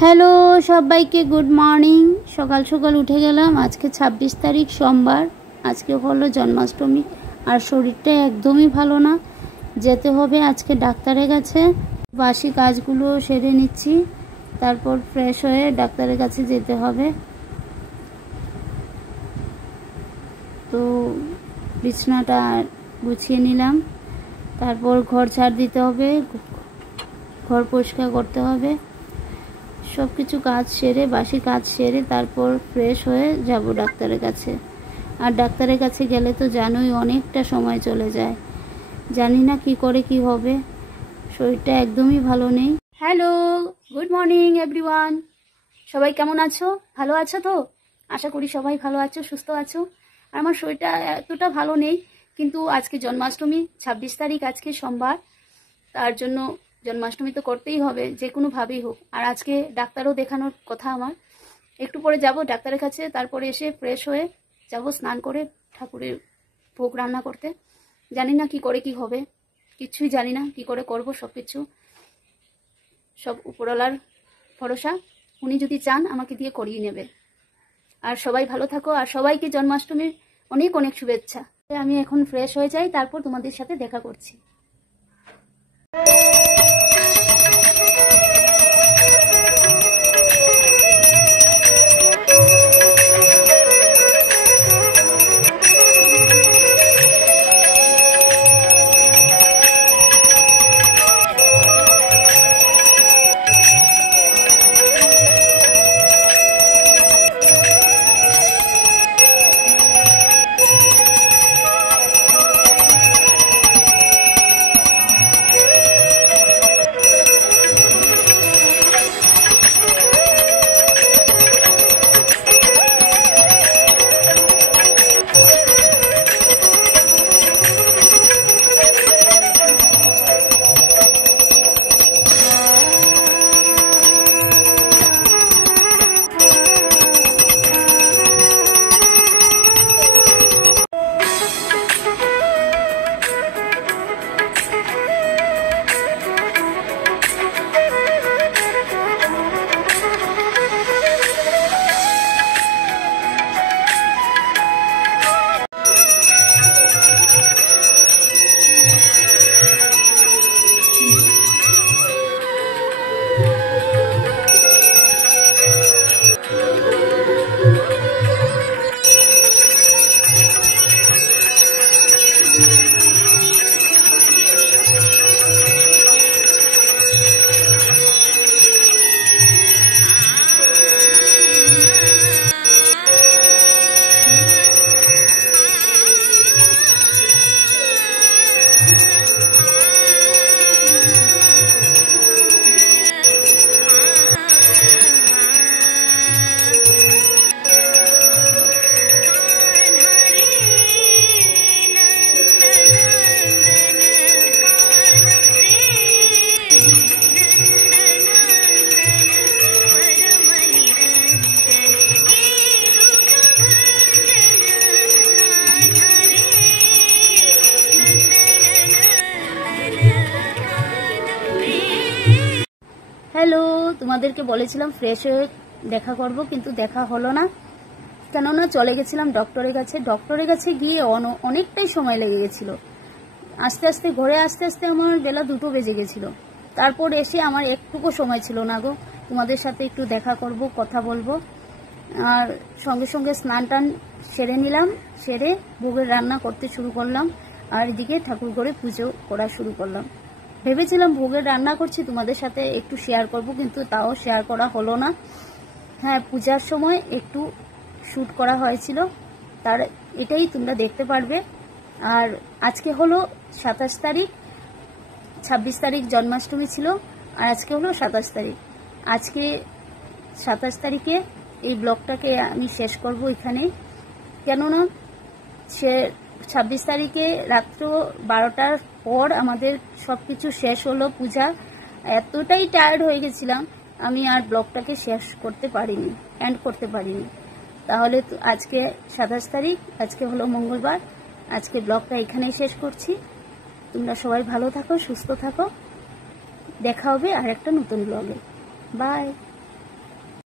Hello সবাইকে good morning. সকাল সকাল উঠে গেলাম। আজকে 26 তারিখ সোমবার। আজকে হলো জন্মাষ্টমী আর শরীরটা একদমই ভালো না, যেতে হবে আজকে ডাক্তারের কাছে। বাসি কাজগুলো সেরে নিচ্ছি, তারপর ফ্রেশ হয়ে ডাক্তারের কাছে যেতে হবে। তো বিছানাটা গুছিয়ে নিলাম, তারপর ঘর ঝাড় দিতে হবে, ঘর পরিষ্কার করতে হবে। সব কিছু কাজ সেরে, বাসি কাজ সেরে তারপর ফ্রেশ হয়ে যাব ডাক্তারের কাছে। আর ডাক্তারের কাছে গেলে তো জানোই অনেকটা সময় চলে যায়, জানি না কি করে কি হবে, শরীরটা একদমই ভালো নেই। Hello, good morning everyone. সবাই কেমন আছো? ভালো আছো তো? আশা করি সবাই ভালো আছো, সুস্থ আছো। আর আমার শরীরটা এতটা ভালো নেই, কিন্তু আজকে জন্মাষ্টমী, 26 তারিখ আজকে সোমবার, তার জন্য জন্মাষ্টমী তো করতেই হবে যে কোনোভাবেই হোক। আর আজকে ডাক্তারও দেখানোর কথা আমার। একটু পরে যাব ডাক্তারের কাছে, তারপরে এসে ফ্রেশ হয়ে যাব স্নান করে ঠাকুরের ভোগ রান্না করতে। জানি না কি করে কি হবে, কিছুই জানি না কি করে করব। সব কিছু সব উপরওয়ালার ভরসা, উনি যদি চান আমাকে দিয়ে করিয়ে নেবে। আর সবাই ভালো থাকো, আর সবাইকে জন্মাষ্টমীর অনেক অনেক শুভেচ্ছা। আমি এখন ফ্রেশ হয়ে যাই, তারপর তোমাদের সাথে দেখা করছি। হ্যালো, তোমাদেরকে বলেছিলাম ফ্রেশ হয়ে দেখা করব, কিন্তু দেখা হলো না। কেননা চলে গেছিলাম ডক্টরের কাছে। ডক্টরের কাছে গিয়ে অনেকটাই সময় লেগে গেছিল। আস্তে আস্তে ঘরে আসতে আসতে আমার বেলা 2টো বেজে গেছিল। তারপর এসে আমার একটুকু সময় ছিল না গো, তোমাদের সাথে একটু দেখা করব, কথা বলবো। আর সঙ্গে সঙ্গে স্নান টান সেরে নিলাম, সেরে ভোগের রান্না করতে শুরু করলাম। আর এদিকে ঠাকুর ঘরে পুজো করা শুরু করলাম। ভেবেছিলাম ভোগের রান্না করছি, তোমাদের সাথে একটু শেয়ার করব, কিন্তু তাও শেয়ার করা হলো না। হ্যাঁ, পূজার সময় একটু শ্যুট করা হয়েছিল, তার এটাই তোমরা দেখতে পারবে। আর আজকে হলো 27 তারিখ, 26 তারিখ জন্মাষ্টমী ছিল, আর আজকে হলো 27 তারিখ। আজকে 27 তারিখে এই ব্লগটাকে আমি শেষ করব এখানে। কেননা 26 তারিখে রাত্র 12টার পর আমাদের সবকিছু শেষ হলো পূজা। এতটাই টায়ার্ড হয়ে গেছিলাম, আমি আর ব্লগটাকে শেষ করতে পারিনি, এন্ড করতে পারিনি। তাহলে আজকে 27 তারিখ, আজকে হলো মঙ্গলবার। আজকে ব্লগটা এখানেই শেষ করছি। তোমরা সবাই ভালো থাকো, সুস্থ থাকো। দেখা হবে আর একটা নতুন ব্লগে। বাই।